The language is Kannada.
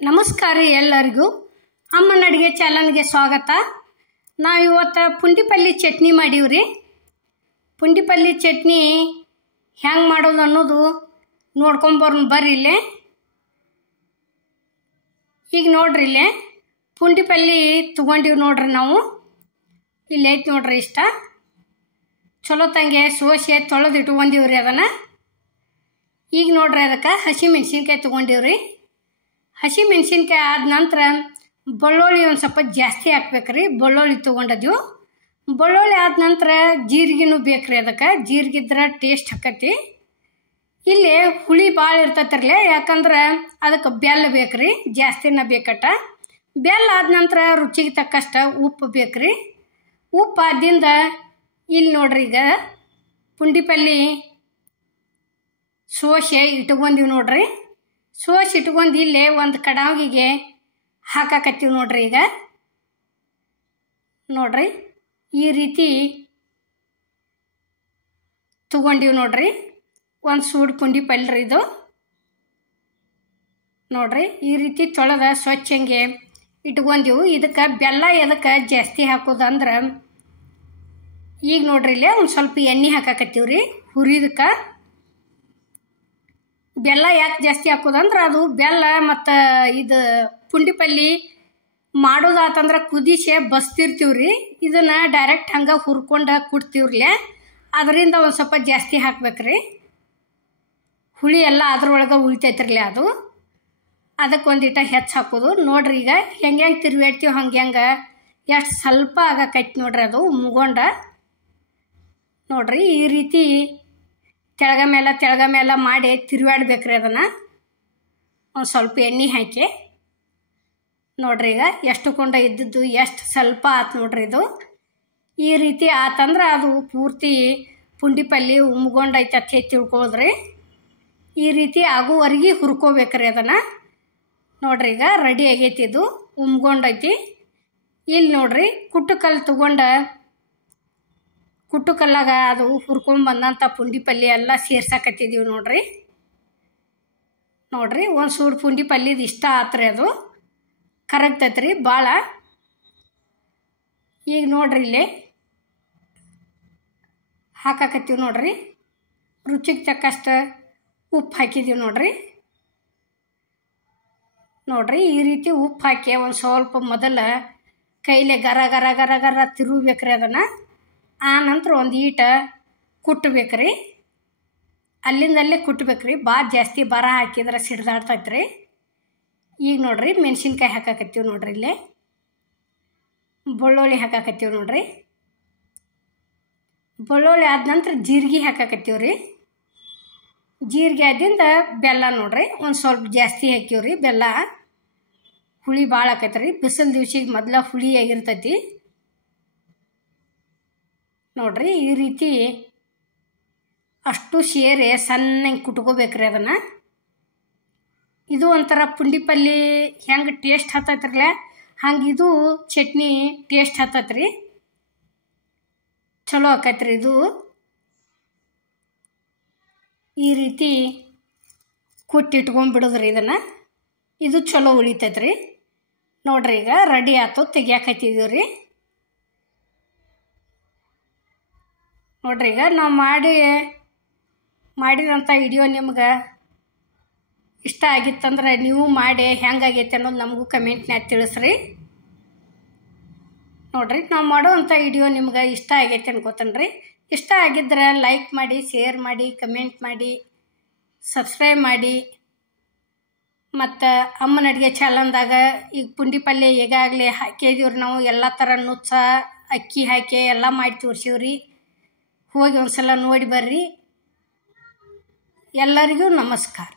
ನಮಸ್ಕಾರ ಎಲ್ಲರಿಗೂ ಅಮ್ಮನ ಅಡುಗೆ ಚಾನಲ್ಗೆ ಸ್ವಾಗತ. ನಾವು ಇವತ್ತು ಪುಂಡಿಪಲ್ಲಿ ಚಟ್ನಿ ಮಾಡೀವ್ರಿ. ಪುಂಡಿಪಲ್ಲಿ ಚಟ್ನಿ ಹೆಂಗೆ ಮಾಡೋದು ಅನ್ನೋದು ನೋಡ್ಕೊಂಬರೋಣ ಬರ್ರಿ. ಇಲ್ಲೇ ಈಗ ನೋಡ್ರಿ, ಇಲ್ಲೇ ಪುಂಡಿಪಲ್ಲಿ ತೊಗೊಂಡಿವಿ ನೋಡ್ರಿ. ನಾವು ಇಲ್ಲಿ ಐತಿ ನೋಡ್ರಿ, ಇಷ್ಟ ಚಲೋ ತಂಗೆ ಸೋಸೆ ತೊಳೆದು ಇಟ್ಕೊಂಡಿವ್ರಿ ಅದನ್ನು. ಈಗ ನೋಡ್ರಿ, ಅದಕ್ಕೆ ಹಸಿ ಮೆಣಸಿನ್ಕಾಯಿ ತೊಗೊಂಡಿವ್ರಿ. ಹಸಿ ಮೆಣಸಿನ್ಕಾಯಿ ಆದ ನಂತರ ಬೆಳ್ಳುಳ್ಳಿ ಒಂದು ಸ್ವಲ್ಪ ಜಾಸ್ತಿ ಹಾಕ್ಬೇಕ್ರಿ. ಬೆಳ್ಳುಳ್ಳಿ ತೊಗೊಂಡದ್ವು. ಬೆಳ್ಳುಳ್ಳಿ ಆದ ನಂತರ ಜೀರಿಗೆನೂ ಬೇಕ್ರಿ. ಅದಕ್ಕೆ ಜೀರಿಗೆ ಇದ್ರೆ ಟೇಸ್ಟ್ ಆಕತಿ. ಇಲ್ಲಿ ಹುಳಿ ಭಾಳ ಇರ್ತೈತಿರ್ಲೆ, ಯಾಕಂದ್ರೆ ಅದಕ್ಕೆ ಬೆಲ್ಲ ಬೇಕ್ರಿ, ಜಾಸ್ತಿನ ಬೇಕಟ. ಬೆಲ್ಲ ಆದ ನಂತರ ರುಚಿಗೆ ತಕ್ಕಷ್ಟು ಉಪ್ಪು ಬೇಕ್ರಿ. ಉಪ್ಪು ಆದಿಂದ ಇಲ್ಲಿ ನೋಡ್ರಿ, ಈಗ ಪುಂಡಿಪಲ್ಲಿ ಸೋಸೆ ಇಟ್ಕೊಂಡಿವಿ ನೋಡ್ರಿ. ಸೋಸೆ ಇಟ್ಕೊಂಡು ಇಲ್ಲೇ ಒಂದು ಕಡಾವಿಗೆ ಹಾಕಾಕತ್ತೀವಿ ನೋಡ್ರಿ. ಈಗ ನೋಡ್ರಿ, ಈ ರೀತಿ ತಗೊಂಡಿವಿ ನೋಡ್ರಿ. ಒಂದು ಸೂಡು ಪುಂಡಿಪಲ್ಲಿ ರೀ ಇದು. ನೋಡ್ರಿ, ಈ ರೀತಿ ತೊಳೆದ ಸ್ವಚ್ಛಂಗೆ ಇಟ್ಕೊಂಡಿವು. ಇದಕ್ಕೆ ಬೆಲ್ಲ ಎದಕ್ಕೆ ಜಾಸ್ತಿ ಹಾಕೋದಂದ್ರೆ, ಈಗ ನೋಡ್ರಿ ಇಲ್ಲೇ ಒಂದು ಸ್ವಲ್ಪ ಎಣ್ಣೆ ಹಾಕಾಕತ್ತೀವ್ರಿ ಹುರಿದಕ್ಕೆ. ಬೆಲ್ಲ ಯಾಕೆ ಜಾಸ್ತಿ ಹಾಕೋದಂದ್ರೆ, ಅದು ಬೆಲ್ಲ ಮತ್ತು ಇದು ಪುಂಡಿಪಲ್ಲಿ ಮಾಡೋದಾತಂದ್ರೆ ಕುದಿಸಿ ಬಸ್ತಿರ್ತೀವ್ರಿ. ಇದನ್ನು ಡೈರೆಕ್ಟ್ ಹಂಗೆ ಹುರ್ಕೊಂಡು ಕುಡ್ತೀವ್ರಲ್ಲೇ, ಅದರಿಂದ ಒಂದು ಸ್ವಲ್ಪ ಜಾಸ್ತಿ ಹಾಕ್ಬೇಕ್ರಿ. ಹುಳಿ ಎಲ್ಲ ಅದ್ರೊಳಗೆ ಉಳಿತೈತ್ರಿಲೆ ಅದು. ಅದಕ್ಕೆ ಒಂದಿಟ ಹೆಚ್ಚು ಹಾಕೋದು ನೋಡ್ರಿ. ಈಗ ಹೆಂಗೆ ತಿರುಗಾಡ್ತೀವಿ ಹಂಗೆ ಎಷ್ಟು ಸ್ವಲ್ಪ ಆಗಕೈತಿ ನೋಡ್ರಿ. ಅದು ಮುಗೊಂಡ ನೋಡ್ರಿ, ಈ ರೀತಿ ತೆಳಗ ಮೇಲೆ ಮಾಡಿ ತಿರುಗಾಡ್ಬೇಕ್ರಿ. ಅದನ್ನು ಒಂದು ಸ್ವಲ್ಪ ಎಣ್ಣೆ ಹಾಕಿ ನೋಡ್ರಿ. ಈಗ ಎಷ್ಟು ಕೊಂಡ ಇದ್ದದ್ದು ಎಷ್ಟು ಸ್ವಲ್ಪ ಆತು ನೋಡ್ರಿ. ಇದು ಈ ರೀತಿ ಆತಂದ್ರೆ ಅದು ಪೂರ್ತಿ ಪುಂಡಿಪಲ್ಲಿ ಉಮ್ಗೊಂಡೈತೆ ಅಂತ ತಿಳ್ಕೊಳ್ರಿ. ಈ ರೀತಿ ಆಗುವರೆಗೆ ಹುರ್ಕೋಬೇಕ್ರಿ ಅದನ್ನು. ನೋಡ್ರಿ, ಈಗ ರೆಡಿ ಆಗೈತಿ. ಇದು ಉಮ್ಗೊಂಡೈತಿ. ಇಲ್ಲಿ ನೋಡ್ರಿ, ಕುಟ್ಟುಕಲ್ಲು ತಗೊಂಡು ಕುಟ್ಟುಕಲ್ಲಾಗ ಅದು ಹುರ್ಕೊಂಬಂದಂಥ ಪುಂಡಿಪಲ್ಲಿ ಎಲ್ಲ ಸೇರ್ಸಾಕತ್ತಿದ್ದೀವಿ ನೋಡ್ರಿ. ನೋಡ್ರಿ, ಒಂದು ಸೂಡು ಪುಂಡಿಪಲ್ಲಿದು ಇಷ್ಟ ಆತ್ರಿ. ಅದು ಕರಗ್ತೈತ್ರಿ ಭಾಳ. ಈಗ ನೋಡ್ರಿ, ಇಲ್ಲಿ ಹಾಕಾಕತ್ತೀವಿ ನೋಡ್ರಿ. ರುಚಿಗೆ ತಕ್ಕಷ್ಟು ಉಪ್ಪು ಹಾಕಿದ್ದೀವಿ ನೋಡ್ರಿ. ನೋಡ್ರಿ, ಈ ರೀತಿ ಉಪ್ಪು ಹಾಕಿ ಒಂದು ಸ್ವಲ್ಪ ಮೊದಲ ಕೈಲೇ ಗರ ಗರ ಗರ ಗರ ತಿರುಗಬೇಕ್ರಿ ಅದನ್ನು. ಆ ನಂತರ ಒಂದು ಈಟ ಕುಟ್ಟಬೇಕ್ರಿ. ಅಲ್ಲಿಂದಲ್ಲೇ ಕುಟ್ಟಬೇಕ್ರಿ. ಭಾಳ ಜಾಸ್ತಿ ಬರ ಹಾಕಿದ್ರೆ ಸಿಡ್ದಾಡ್ತೈತ್ರಿ. ಈಗ ನೋಡ್ರಿ, ಮೆಣಸಿನ್ಕಾಯಿ ಹಾಕಾಕತ್ತೀವಿ ನೋಡ್ರಿ. ಇಲ್ಲೇ ಬೆಳ್ಳುಳ್ಳಿ ಹಾಕಾಕತ್ತೀವಿ ನೋಡ್ರಿ. ಬೆಳ್ಳುಳ್ಳಿ ಆದ ನಂತರ ಜೀರಿಗೆ ಹಾಕಾಕತ್ತೀವ್ರಿ. ಜೀರಿಗೆ ಆದಿಂದ ಬೆಲ್ಲ ನೋಡ್ರಿ, ಒಂದು ಸ್ವಲ್ಪ ಜಾಸ್ತಿ ಹಾಕಿವ್ರಿ. ಬೆಲ್ಲ ಹುಳಿ ಭಾಳ ಆಕೈತ್ರಿ. ಬಿಸಿಲು ದಿವ್ಸಿಗೆ ಮೊದಲ ಹುಳಿ ಆಗಿರ್ತೈತಿ ನೋಡ್ರಿ. ಈ ರೀತಿ ಅಷ್ಟು ಸೇರಿ ಸಣ್ಣಗೆ ಕುಟ್ಕೋಬೇಕ್ರಿ ಅದನ್ನು. ಇದು ಒಂಥರ ಪುಂಡಿಪಲ್ಲಿ ಹೆಂಗೆ ಟೇಸ್ಟ್ ಹತ್ತೈತ್ರಲ್ಲ, ಹಂಗೆ ಇದು ಚಟ್ನಿ ಟೇಸ್ಟ್ ಹತ್ತೈತ್ರಿ. ಚಲೋ ಆಕೈತ್ರಿ ಇದು. ಈ ರೀತಿ ಕುಟ್ಟಿಟ್ಕೊಂಡ್ಬಿಡೋದ್ರಿ ಇದನ್ನು. ಇದು ಚಲೋ ಉಳಿತೈತ್ರಿ ನೋಡ್ರಿ. ಈಗ ರೆಡಿ ಆಯ್ತು, ತೆಗಿಯಾಕತ್ತಿದ್ದೀವಿ ರೀ. ನೋಡ್ರಿ, ಈಗ ನಾವು ಮಾಡಿರೋಂಥ ವಿಡಿಯೋ ನಿಮ್ಗೆ ಇಷ್ಟ ಆಗಿತ್ತಂದ್ರೆ ನೀವು ಮಾಡಿ ಹೆಂಗಾಗೈತೆ ಅನ್ನೋದು ನಮಗೂ ಕಮೆಂಟ್ನ್ಯಾಗ ತಿಳಿಸ್ರಿ. ನೋಡ್ರಿ, ನಾವು ಮಾಡೋವಂಥ ವಿಡಿಯೋ ನಿಮ್ಗೆ ಇಷ್ಟ ಆಗೈತೆ ಅನ್ಕೋತೇನೆ. ಇಷ್ಟ ಆಗಿದ್ರೆ ಲೈಕ್ ಮಾಡಿ, ಶೇರ್ ಮಾಡಿ, ಕಮೆಂಟ್ ಮಾಡಿ, ಸಬ್ಸ್ಕ್ರೈಬ್ ಮಾಡಿ. ಮತ್ತು ಅಮ್ಮನ ಅಡುಗೆ ಚಾನಲ್ದಾಗ ಈಗ ಪುಂಡಿಪಲ್ಲೆ ಈಗಾಗಲೇ ಹಾಕಿದೀವ್ರಿ. ನಾವು ಎಲ್ಲ ಥರ ನುಚ್ಚ ಅಕ್ಕಿ ಹಾಕಿ ಎಲ್ಲ ಮಾಡಿ ತೋರಿಸೀವ್ರಿ. ಹೋಗಿ ಒಂದು ಸಲ ನೋಡಿ ಬರ್ರಿ. ಎಲ್ಲರಿಗೂ ನಮಸ್ಕಾರ.